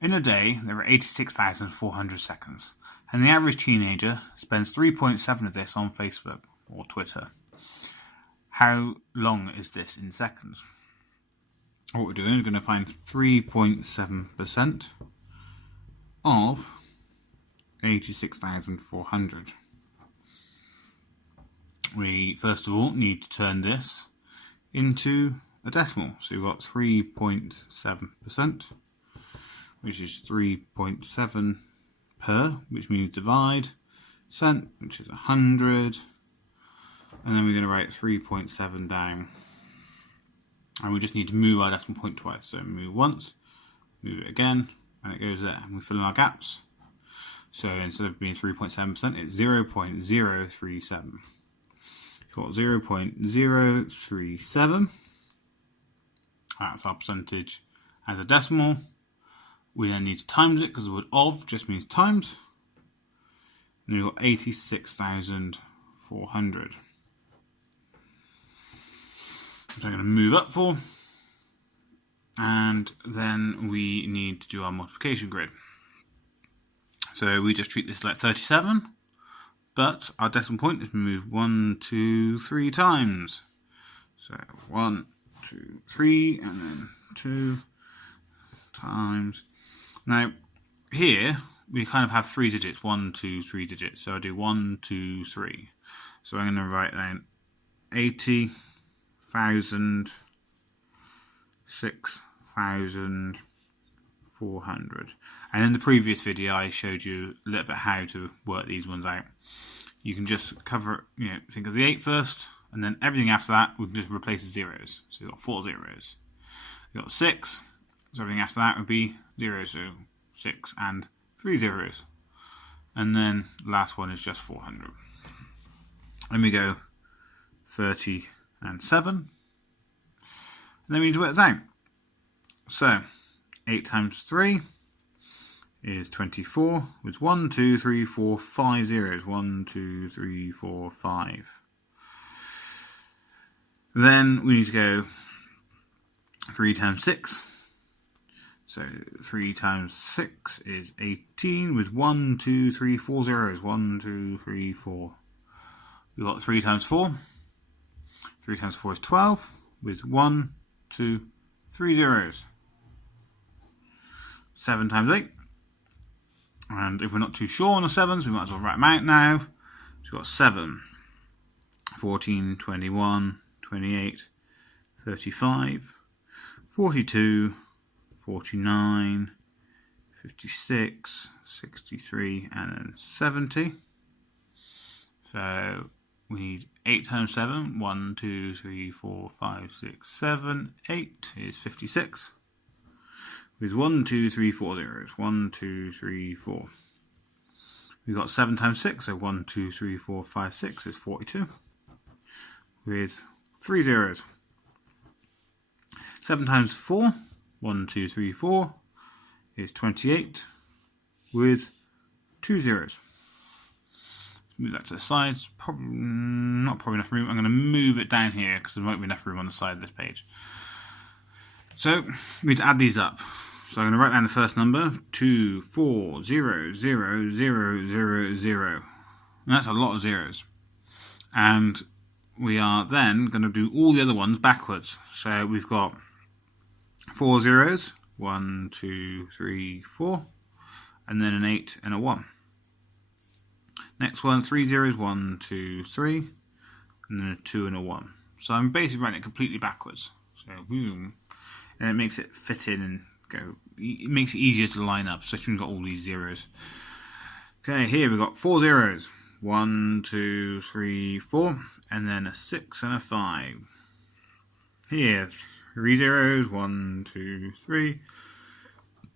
In a day, there are 86,400 seconds, and the average teenager spends 3.7 of this on Facebook or Twitter. How long is this in seconds? What we're doing is going to find 3.7% of 86,400. We first of all need to turn this into a decimal. So we've got 3.7%, which is 3.7 per, which means divide, cent, which is 100, and then we're going to write 3.7 down. And we just need to move our decimal point twice. So move once, move it again, and it goes there. And we fill in our gaps. So instead of being 3.7%, it's 0.037. Got 0.037. That's our percentage as a decimal. We then need to times it because the word of just means times. And we've got 86,400. So I'm going to move up for. And then we need to do our multiplication grid. So we just treat this like 37. But our decimal point is moved 1, 2, 3 times. So 1, 2, 3, and then 2 times. Now, here we kind of have 3 digits, 1, 2, 3 digits. So I do 1, 2, 3. So I'm going to write down 80,000, 6,400. And in the previous video, I showed you a little bit how to work these ones out. You can just cover, think of the 8 first, and then everything after that, we can just replace the zeros. So you've got 4 zeros. You've got 6, so everything after that would be 0, so 6 and 3 zeros. And then the last one is just 400. Then we go 30 and 7. And then we need to work this out. So 8 times 3 is 24 with 1, 2, 3, 4, 5 zeros. 1, 2, 3, 4, 5. Then we need to go 3 times 6. So 3 times 6 is 18 with 1, 2, 3, 4 zeros. 1, 2, 3, 4. We've got 3 times 4. 3 times 4 is 12 with 1, 2, 3 zeros. 7 times 8. And if we're not too sure on the 7s, we might as well write them out now. So we've got 7, 14, 21, 28, 35, 42, 49, 56, 63, and then 70. So we need 8 times 7. 1, 2, 3, 4, 5, 6, 7, 8 is 56. With 1, 2, 3, 4 zeros. 1, 2, 3, 4. We've got 7 times 6, so 1, 2, 3, 4, 5, 6 is 42. With 3 zeros. 7 times 4, 1, 2, 3, 4 is 28. With 2 zeros. Move that to the sides. Not probably enough room. I'm going to move it down here because there won't be enough room on the side of this page. So we need to add these up. So I'm going to write down the first number, 2, 4, 0, 0, 0, 0, 0. And that's a lot of zeros. And we are then going to do all the other ones backwards. So we've got 4 zeros, 1, 2, 3, 4, and then an 8 and a 1. Next one, 3 zeros, 1, 2, 3, and then a 2 and a 1. So I'm basically writing it completely backwards. So boom. And it makes it fit in and go. It makes it easier to line up, especially when you've got all these zeros. Okay, here we've got 4 zeros. 1, 2, 3, 4, and then a 6 and a 5. Here, 3 zeros. 1, 2, 3,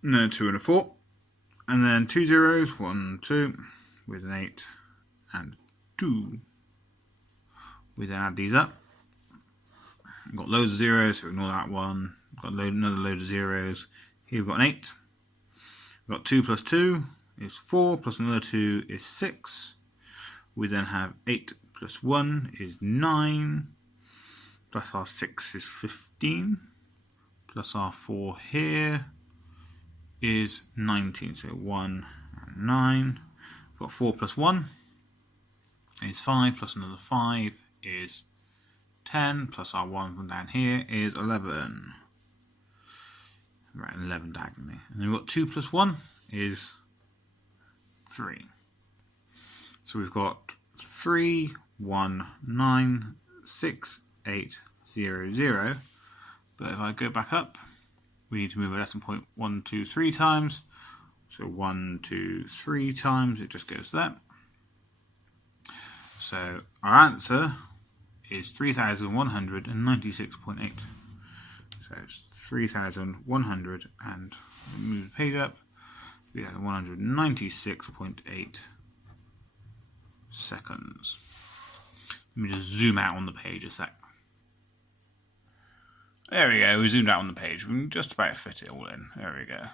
and then a 2 and a 4. And then 2 zeros. 1, 2, with an 8 and 2. We then add these up. We've got loads of zeros, so ignore that one. Got another load of zeros. Here we've got an 8. We've got 2 plus 2 is 4, plus another 2 is 6. We then have 8 plus 1 is 9, plus our 6 is 15, plus our 4 here is 19. So 1 and 9. We've got 4 plus 1 is 5, plus another 5 is 10, plus our 1 from down here is 11. Right, 11 diagonally. And then we've got 2 plus 1 is 3. So we've got 3, 1, 9, 6, 8, 0, 0. But if I go back up, we need to move a decimal point 1, 2, 3 times. So 1, 2, 3 times, it just goes there. So our answer is 3,196.8. So it's 3,100, and move the page up, 3,196.8 seconds. Let me just zoom out on the page a sec. There we go, we zoomed out on the page. We can just about fit it all in. There we go.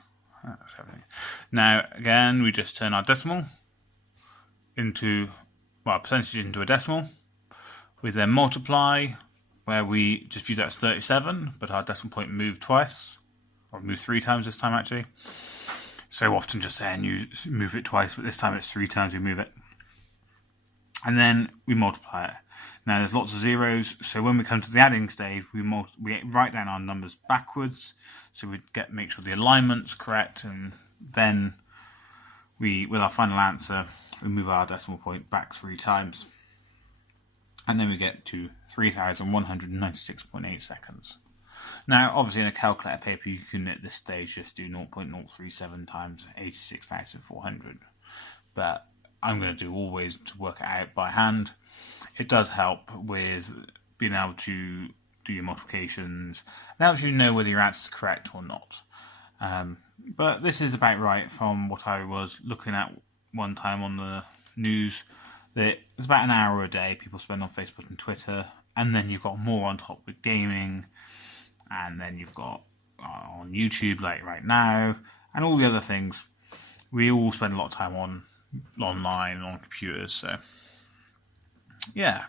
That's everything. Now, again, we just turn our decimal into, well, percentage into a decimal. We then multiply, where we just view that as 37, but our decimal point moved twice, or moved 3 times this time actually. So often just saying you move it twice, but this time it's 3 times we move it. And then we multiply it. Now there's lots of zeros, so when we come to the adding stage, we write down our numbers backwards, so we make sure the alignment's correct, and then with our final answer, we move our decimal point back 3 times. And then we get to 3,196.8 seconds. Now, obviously, in a calculator paper, you can at this stage just do 0.037 times 86,400. But I'm going to do always to work it out by hand. It does help with being able to do your multiplications. It helps you know whether your answer is correct or not. But this is about right from what I was looking at one time on the news. That it's about an hour a day people spend on Facebook and Twitter, and then you've got more on top with gaming, and then you've got on YouTube like right now, and all the other things. We all spend a lot of time online on computers, so yeah.